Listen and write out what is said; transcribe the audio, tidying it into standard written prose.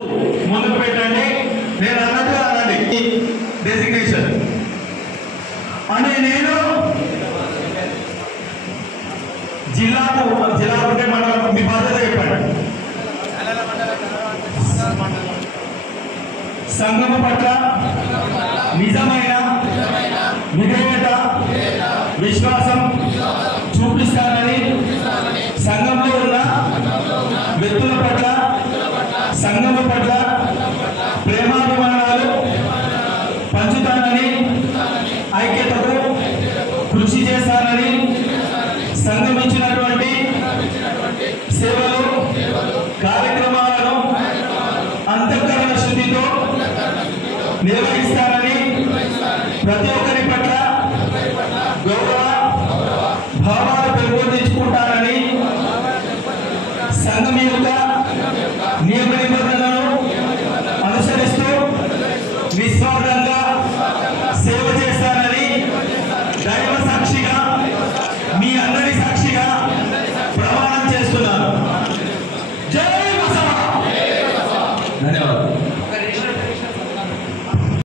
ముందుకు పెట్టండి. నేను అన్నట్టుగా అనండి డెసిగ్నేషన్ అని. నేను జిల్లాకు ఉంటే మండలం మీ బాధ్యత చెప్పండి. సంఘం పట్ల నిజమైన విధేయత విశ్వాసం చూపిస్తానని, సంఘంలో ఉన్న వ్యక్తుల పట్ల సంఘం పట్ల ప్రేమాభిమానాలు పంచుతానని, ఐక్యతకు కృషి చేస్తానని, సంఘం ఇచ్చినటువంటి సేవలు కార్యక్రమాలను అంతఃకరణ శుద్ధితో నిర్వహిస్తానని, ప్రతి ఒక్కరి పట్ల గౌరవ భావాలు పెంపొందించుకుంటానని, సంఘం యొక్క నియమ నిబంధనలను అనుసరిస్తూ నిస్వార్థంగా సేవ చేస్తానని దైవ సాక్షిగా మీ అందరి సాక్షిగా ప్రమాణం చేస్తున్నాను. జై బసవ. ధన్యవాదాలు.